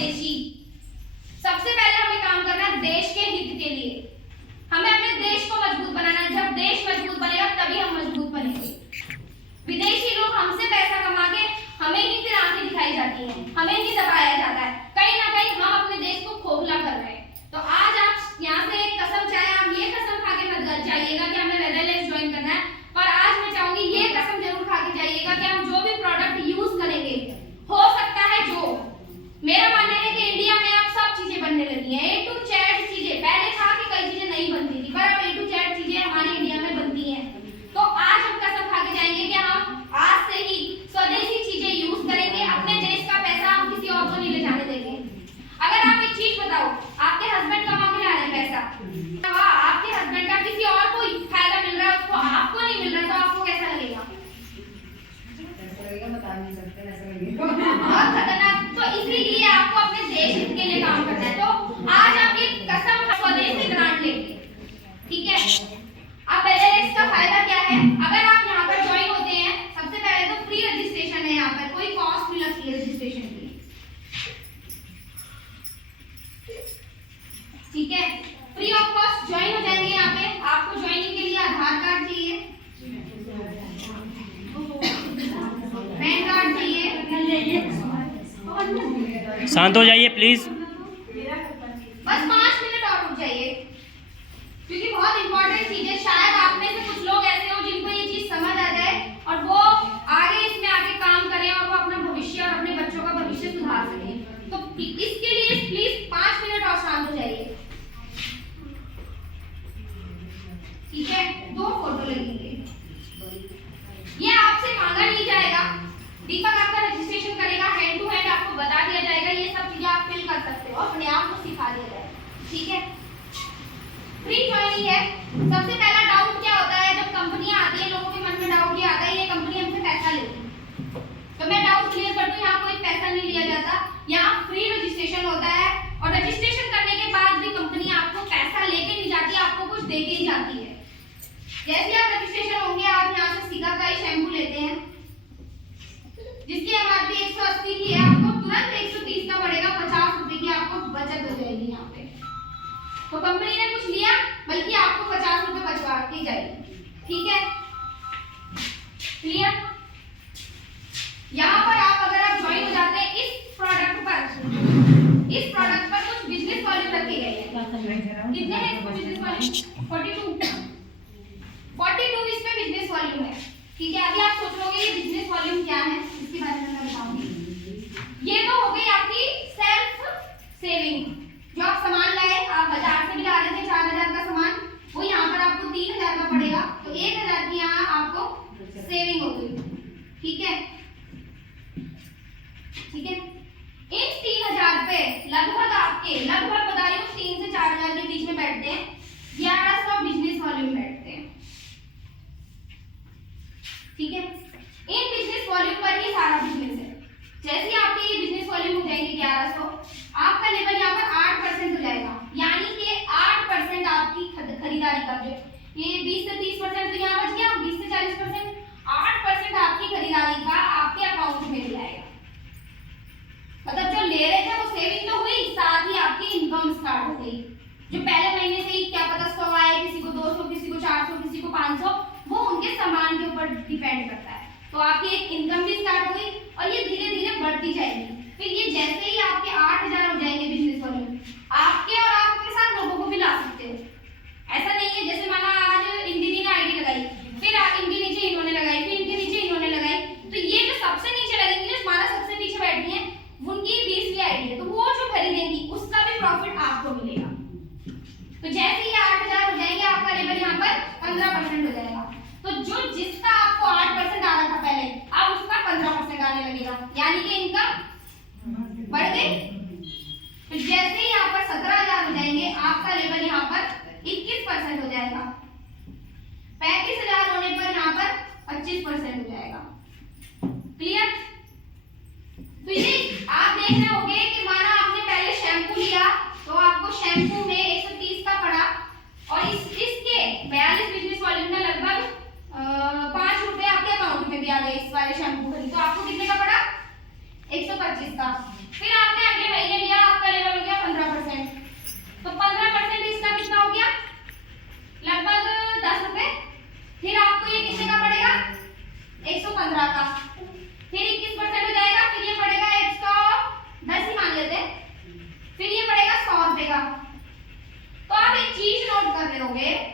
स्वदेशी। सबसे पहले हमें काम करना है देश के हित के लिए। हमें अपने देश को मजबूत बनाना है। जब देश मजबूत बनेगा तभी हम मजबूत बनेंगे। विदेशी लोग हमसे पैसा कमा के हमें ही फिर आंखें दिखाई जाती हैं, हमें ही दबाया जाता है। कहीं ना कहीं हम अपने देश को खोखला कर रहे हैं। तो आज आप यहाँ से एक कसम, चाहे आप ये कसम खा के मत जाइएगा कि हमें नेदरलैंड्स ज्वाइन करना है, पर आज मैं चाहूंगी ये कसम जरूर खा के जाइएगा कि हम जो भी प्रोडक्ट यूज करेंगे, हो सकता है जो मेरा मानना है कि इंडिया में अब सब चीजें बनने लगी हैं, A to Z चीजें। पहले था कि कई चीजें नहीं बनती थी, पर अब A to Z चीजें हमारे इंडिया में बनती हैं। तो आज हम कसम खा के जाएंगे कि हम आज से ही स्वदेशी चीजें यूज करेंगे। अपने देश का पैसा हम किसी और को नहीं ले जाने देंगे। अगर आप एक चीज बताओ, आपके हस्बैंड कमा के ला रहे हैं पैसा, आपके हस्बैंड का किसी और को फायदा मिल रहा है, उसको आपको नहीं मिल रहा, तो आपको कैसा लगेगा? बता नहीं सकते, ऐसा लगेगा बहुत खतरनाक। तो इसीलिए आपको अपने देश हित के लिए काम करना है। तो आज आप एक कसम स्वदेशी ब्रांड लेंगे, ठीक है? अब बेलेक्स का फायदा क्या है? अगर आप यहाँ पर ज्वाइन होते हैं, सबसे पहले तो फ्री रजिस्ट्रेशन है। यहाँ पर कोई कॉस्ट नहीं लगती है रजिस्ट्रेशन की, ठीक है? फ्री ऑफ कॉस्ट ज्वाइन हो जाएंगे। यहाँ पे आपको ज्वाइनिंग के लिए आधार कार्ड चाहिए, पैन कार्ड चाहिए। शांत हो जाइए प्लीज। बस 5 मिनट और रुक जाइए, क्योंकि बहुत इंपॉर्टेंट चीज है। शायद आप में से कुछ लोग ऐसे हो जिनको ये चीज समझ आ जाए और वो आगे इसमें आके काम करें और वो अपना भविष्य और अपने बच्चों का भविष्य सुधार सकें। तो इसके लिए प्लीज 5 मिनट और शांत हो जाइए, ठीक है? 2 फोटो लगेंगे। ये आपसे मांगा नहीं जाएगा, दीपक आपका रजिस्ट्रेशन करेगा, हैंड टू हैंड आपको बता दिया जाएगा। ये सब चीजें आप फिल कर सकते हो, अपने आप को सिखा दिया जाएगा, ठीक है? फ्री ज्वाइनिंग है। सबसे पहला डाउट क्या होता है, जब कंपनियां आती है लोगों के मन में डाउट ये आता है ये कंपनी हमसे पैसा लेती। तो मैं डाउट क्लियर कर दूं, यहाँ कोई पैसा नहीं लिया जाता, यहाँ फ्री रजिस्ट्रेशन होता है। और रजिस्ट्रेशन करने के बाद भी कंपनी आपको पैसा लेके नहीं जाती, आपको कुछ देके ही जाती है। जैसे आप रजिस्ट्रेशन होंगे, आप यहाँ से सिका का ही शैम्पू लेते हैं जिसकी एमआरपी 180 की है, आपको तुरंत 130 का पड़ेगा। 50 रुपए की आपको बचत हो जाएगी यहाँ पे। तो कंपनी ने कुछ लिया, बल्कि आपको 50 रुपए बचवा के जाएगी, ठीक है? क्लियर? यहाँ पर अगर आप ज्वाइन हो जाते हैं इस प्रोडक्ट पर कुछ बिजनेस वॉल्यूम रखे गए हैं। कितने हैं बिजनेस वॉल्यूम? 42 इसमें बिजनेस वॉल्यूम है, ठीक है? अभी आप सोच रहे ये बिजनेस वॉल्यूम क्या है, इसके बारे में मैं बताऊंगी। ये तो हो गई आपकी सेल्फ सेविंग। जो आप सामान लाए, आप बाजार से भी ला रहे थे 4000 का सामान, वो यहाँ पर आपको 3000 का पड़ेगा, तो 1000 की यहाँ आपको सेविंग हो गई, ठीक है? ठीक है? इन 3000 पे लगभग बता रही हूँ 3 से 4000 के बीच में बैठते हैं 1100 बिजनेस वॉल्यूम बैठते हैं, ठीक है? इन बिजनेस वॉल्यूम पर ही सारा बिजनेस है। जैसे ही आपके ये बिजनेस वॉल्यूम हो जाएंगे 1100, आपका लेवल यहाँ पर 8% हो जाएगा, यानी कि 8% आपकी खरीदारी का जो ये 20 से 30% तो यहाँ बच गया, 20 से 40%, 8% आपकी खरीदारी का आपके अकाउंट में भी आएगा। मतलब जो ले रहे थे वो सेविंग तो हुई, साथ ही आपकी इनकम स्टार्ट हो गई। जो पहले महीने से ही क्या पता 100 आए, किसी को 200, किसी को 400, किसी को 500, वो उनके सामान के ऊपर डिपेंड करता है। तो आपकी एक इनकम भी स्टार्ट हो गई और ये धीरे धीरे बढ़ती जाएगी। फिर ये जैसे ही आपके 8000 हो जाएंगे बिजनेस वॉल्यूम, आपके और आपके साथ लोगों को भी ला सकते हो। ऐसा नहीं है जैसे माना आज इंडी ने आईडी लगाई, फिर इंडी नीचे इन्होंने लगाई, फिर इनके नीचे इन्होंने लगाई, तो ये जो सबसे नीचे लगेंगी, जो माना सबसे पीछे बैठी है, उनकी 20 की आईडी है, तो वो जो खरीदेंगी उसका भी प्रॉफिट आपको मिलेगा। तो जैसे ही 8000 हो जाएंगे, आपका लेवल यहाँ पर 15% हो जाएगा। तो जो जिसका आपको 8% आ रहा था पहले, अब उसका 15% आने लगेगा, यानी कि इनकम बढ़ गई। तो जैसे ही यहाँ पर 17000 हो जाएंगे, आपका लेवल यहाँ पर 21% हो जाएगा। 35000 होने पर यहाँ पर 25% हो जाएगा। क्लियर? तो ये आप देख रहे होंगे कि माना आपने पहले शैम्पू लिया, तो आपको शैम्पू में 130 का पड़ा, और इसके 42 बिजनेस वॉल्यूम में लगभग 5 रुपए आपके अकाउंट में भी आ गए इस वाले शैम्पू खरीद, तो आपको कितने का पड़ा? 125 का। फिर आपने अगले गए